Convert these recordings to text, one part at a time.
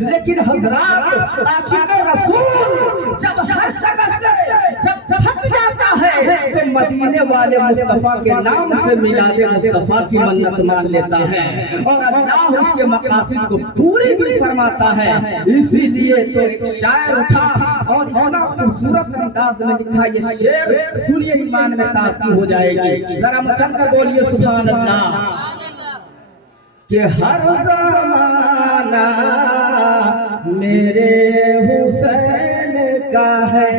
लेकिन हजरात आशिक रसूल जब हर जगह से जब थक जाता है तो मदीने वाले मुस्तफा के नाम से मिलादे मुस्तफा की मन्नत मान लेता है और अल्लाह उसके मकासिद को पूरी भी फरमाता है। इसीलिए तो एक शायर उठा और इतना खूबसूरत अंदाज में लिखा, ये शेर सुनिए ईमान में ताज़गी हो जाएगी। जरा मचल कर बोलिए सुभान अल्लाह। कि हर ज़माना मेरे हुसैन का है,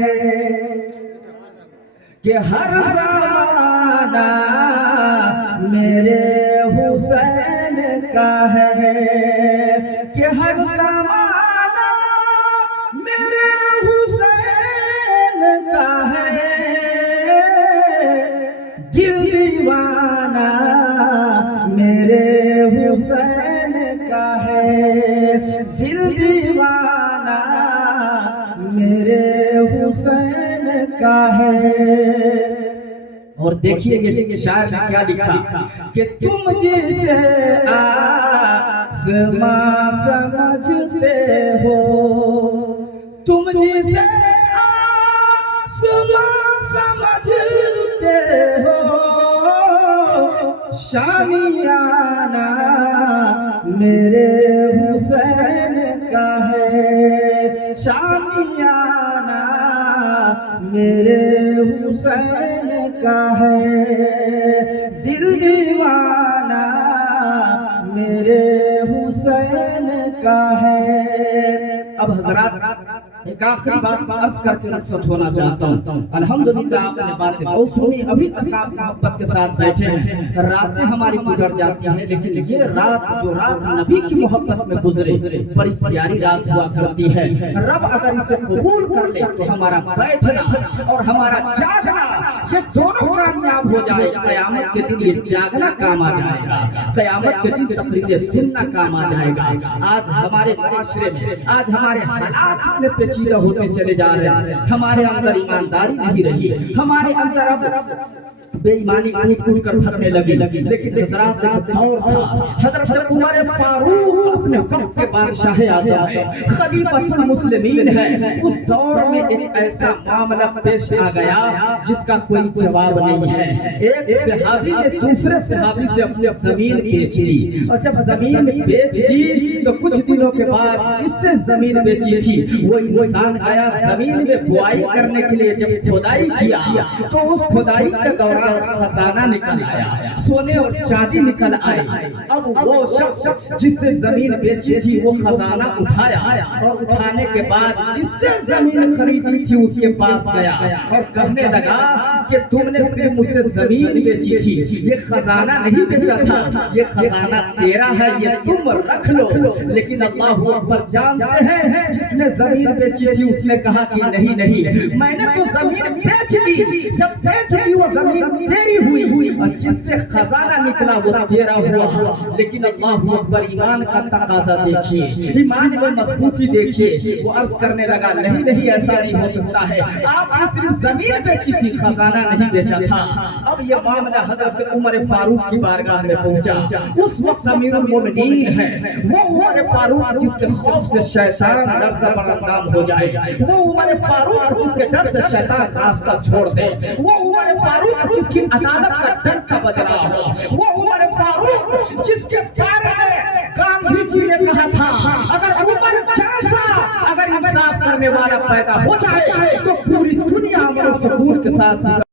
कि हर ज़माना मेरे हुसैन का है, कि हर ज़माना मेरे हुसैन का है। दिल दीवाना मेरे हुसैन का है, दिल दीवाना मेरे हुसैन का है। और देखिए कि शायर ने क्या लिखा कि तुम जिसे आसमां समझते हो, तुम जिसे आसमां समझते हो, शामियाना मेरे हुसैन का है, शामियाना मेरे हुसैन का है। दिल दीवाना मेरे हुसैन का है। अब हजरात एक आखिरी बात अर्ज करके रुखसत होना चाहता हूँ। अल्हम्दुलिल्लाह आपने बातें बहुत सुनी, अभी तक आप मोहब्बत के साथ बैठे हैं। रातें हमारी गुजर जाती हैं, लेकिन ये रात जो रात नबी की मोहब्बत में गुजरे बड़ी प्यारी रात हुआ करती है। रब अगर इसे कबूल कर ले तो हमारा बैठना और हमारा जागना ये दोनों कामयाब हो जाए। कयामत के दिन ये जागना काम आ जाएगा, कयामत के दिन तकरीरें सुनना काम आ जाएगा। आज हमारे माशरे में, आज हमारे हालात इतने पेचीदा होते चले जा रहे हैं। हमारे अंदर ईमानदारी नहीं रही, हमारे अंदर अब बेईमानी कूट कूट कर भरने लगी। लेकिन हजरत एक दौर था, हजरत उमर फारूक अपने वक्त के बादशाह आज़म है, खलीफतुल मुस्लिमीन है। उस दौर में एक ऐसा मामला पेश आ गया जिसका कोई जवाब नहीं है। एक सहाबी ने दूसरे सहाबी से अपनी जमीन बेच दी, और जब जमीन बेच दी तो कुछ दिनों के बाद जिससे जमीन बेची थी वो इंसान आया जमीन में बुआई करने के लिए। जब खुदाई किया तो उस खुदाई के दौरान खजाना निकल आया, सोने और चांदी निकल आए। अब वो शख्स जिससे जमीन बेची थी वो खजाना उठाया और उठाने के बाद जिससे जमीन खरीदी थी उसके पास गया और कहने लगा कि तुमने सिर्फ मुझसे जमीन बेची थी, ये खजाना नहीं बेचा था, ये खजाना तेरा है, ये तुम रख लो। लेकिन अल्लाह अकबर जानते हैं जिसने जमीन बेची थी उसने कहा कि नहीं नहीं, मैंने तो जमीन बेच ली, जब बेच ली वो जमीन तेरी हुई और जिससे खजाना निकला वो तेरा हुआ। लेकिन अल्लाह अकबर ईमान का तकाजा देखिए, ईमान में मजबूती देखिए। वो अर्ज करने लगा नहीं नहीं ऐसा नहीं हो सकता है, आपने सिर्फ जमीन बेची थी, खजाना नहीं बेचा था। अब ये मामला हजरत उमर फारूक की बारगाह में पहुंचा। उस वक्त अमीरुल मोमिनीन है वो उमर फारूक जिसके खौफ से शैतान डरता बदनाम हो जाए, वो उमर फारूक जिसके डर से शैतान रास्ता छोड़ दे, वो उमर फारूक जिसकी अदालत का डर का बदला हो, वो उमर फारूक जिसके बारे में गांधी जी ने कहा था अगर उमर जैसा अगर इंसाफ करने वाला पैदा हो जाए तो पूरी दुनिया अमन और सुकून के साथ